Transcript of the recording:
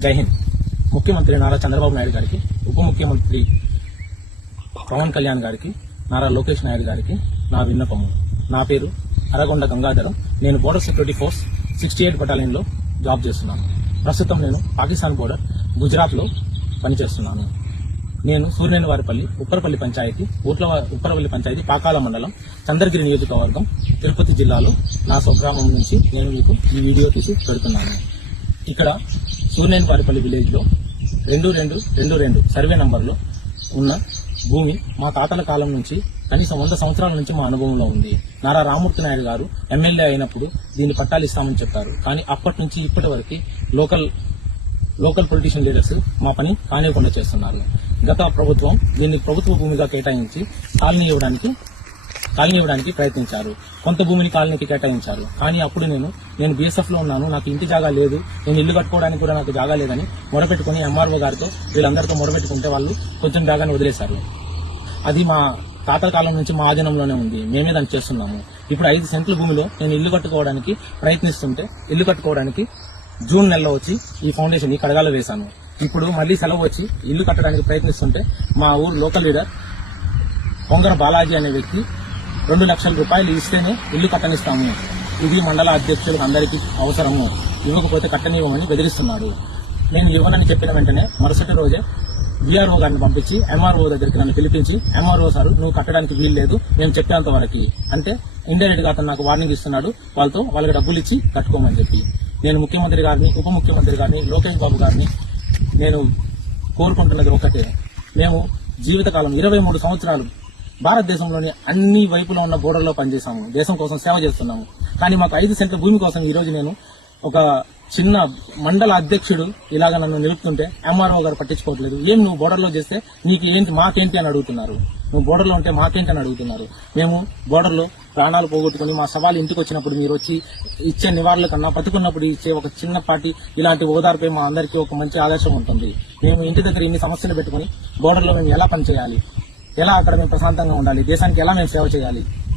జై హింద్. ముఖ్యమంత్రి నారా చంద్రబాబు నాయుడు గారికి, ఉప ముఖ్యమంత్రి పవన్ కళ్యాణ్ గారికి, నారా లోకేష్ నాయుడు గారికి నా విన్నపము. నా పేరు అరగొండ గంగాధరం. నేను బోర్డర్ సెక్యూరిటీ ఫోర్స్ 68 బటాలియన్ లో జాబ్ చేస్తున్నాను. ప్రస్తుతం నేను పాకిస్తాన్ బోర్డర్ గుజరాత్ లో పనిచేస్తున్నాను. నేను సూర్యనేనివారిపల్లి ఉప్పరపల్లి పంచాయతీ ఉప్పరపల్లి పంచాయతీ పాకాల మండలం చంద్రగిరి నియోజకవర్గం తిరుపతి జిల్లాలో నా స్వగ్రామం నుంచి నేను మీకు ఈ వీడియో తీసి పెడుతున్నాను. ఇక్కడ సూర్యనేనివారిపల్లి విలేజ్ లో 2222 సర్వే నంబర్లో ఉన్న భూమి మా తాతల కాలం నుంచి కనీసం 100 సంవత్సరాల నుంచి మా అనుభవంలో ఉంది. నారా రామ్మూర్తి నాయుడు గారు ఎమ్మెల్యే అయినప్పుడు దీన్ని పట్టాలు ఇస్తామని చెప్పారు. కానీ అప్పటి నుంచి ఇప్పటి వరకు లోకల్ పొలిటీషియన్ లీడర్స్ మా పని కానివ్వకుండా చేస్తున్నారు. గత ప్రభుత్వం దీన్ని ప్రభుత్వ భూమిగా కేటాయించి కాలనీ ఇవ్వడానికి ప్రయత్నించారు. కొంత భూమిని కాలనీకి కేటాయించారు. కానీ అప్పుడు నేను బీఎస్ఎఫ్ లో ఉన్నాను, నాకు ఇంటి జాగా లేదు, నేను ఇల్లు కట్టుకోవడానికి కూడా నాకు జాగా లేదని మొరపెట్టుకుని ఎంఆర్ఓ గారితో వీళ్ళందరితో మొరపెట్టుకుంటే వాళ్ళు కొంచెం జాగాని వదిలేశారు. అది మా తాతల కాలం నుంచి మా ఆధీనంలోనే ఉంది. మేమే దాన్ని చేస్తున్నాము. ఇప్పుడు 5 సెంట్ల భూమిలో నేను ఇల్లు కట్టుకోవడానికి ప్రయత్నిస్తుంటే ఇల్లు కట్టుకోవడానికి జూన్ నెలలో వచ్చి ఈ ఫౌండేషన్ ఈ కడగాలో వేశాను. ఇప్పుడు మళ్లీ సెలవు వచ్చి ఇల్లు కట్టడానికి ప్రయత్నిస్తుంటే మా ఊరు లోకల్ లీడర్ పొంగర బాలాజీ అనే వ్యక్తి 2 లక్షల రూపాయలు ఇస్తేనే ఇల్లు కట్టనిస్తాము, ఇది మండల అధ్యక్షులకు అందరికీ అవసరము, ఇవ్వకపోతే కట్టనివ్వమని బెదిరిస్తున్నాడు. నేను ఇవ్వనని చెప్పిన వెంటనే మరుసటి రోజే వీఆర్ఓ గారిని పంపించి ఎంఆర్ఓ దగ్గరికి నన్ను పిలిపించి, ఎంఆర్ఓ సార్ నువ్వు కట్టడానికి వీలు లేదు, మేము చెప్పేంత వరకు అంటే ఇండైరెక్ట్ గా అతను నాకు వార్నింగ్ ఇస్తున్నాడు. వాళ్ళకి డబ్బులు ఇచ్చి కట్టుకోమని చెప్పి. నేను ముఖ్యమంత్రి గారిని, ఉప ముఖ్యమంత్రి గారిని, లోకేష్ బాబు గారిని నేను కోరుకుంటున్నది ఒకటే. మేము జీవితకాలం 23 సంవత్సరాలు భారతదేశంలోని అన్ని వైపులో ఉన్న బోర్డర్లో పనిచేశాము, దేశం కోసం సేవ చేస్తున్నాము. కానీ మాకు 5 సెంట్ల భూమి కోసం ఈ రోజు నేను ఒక చిన్న మండల అధ్యక్షుడు ఇలాగ నన్ను నిలుపుతుంటే ఎంఆర్ఓ గారు పట్టించుకోవట్లేదు. ఏం నువ్వు బోర్డర్లో చేస్తే నీకు ఏంటి, మాకేంటి అని అడుగుతున్నారు. నువ్వు బోర్డర్లో ఉంటే మాకేంటి అని అడుగుతున్నారు. మేము బోర్డర్లో ప్రాణాలు పోగొట్టుకుని మా సవాలు ఇంటికి వచ్చినప్పుడు మీరు వచ్చి ఇచ్చే నివారణల కన్నా బతుకున్నప్పుడు ఇచ్చే ఒక చిన్నపాటి ఇలాంటి ఓదార్పై మా అందరికీ ఒక మంచి ఆదర్శం ఉంటుంది. మేము ఇంటి దగ్గర ఇన్ని సమస్యలు పెట్టుకుని బోర్డర్లో మేము ఎలా పనిచేయాలి, ఎలా అక్కడ మేము ప్రశాంతంగా ఉండాలి, దేశానికి ఎలా మేము సేవ చేయాలి,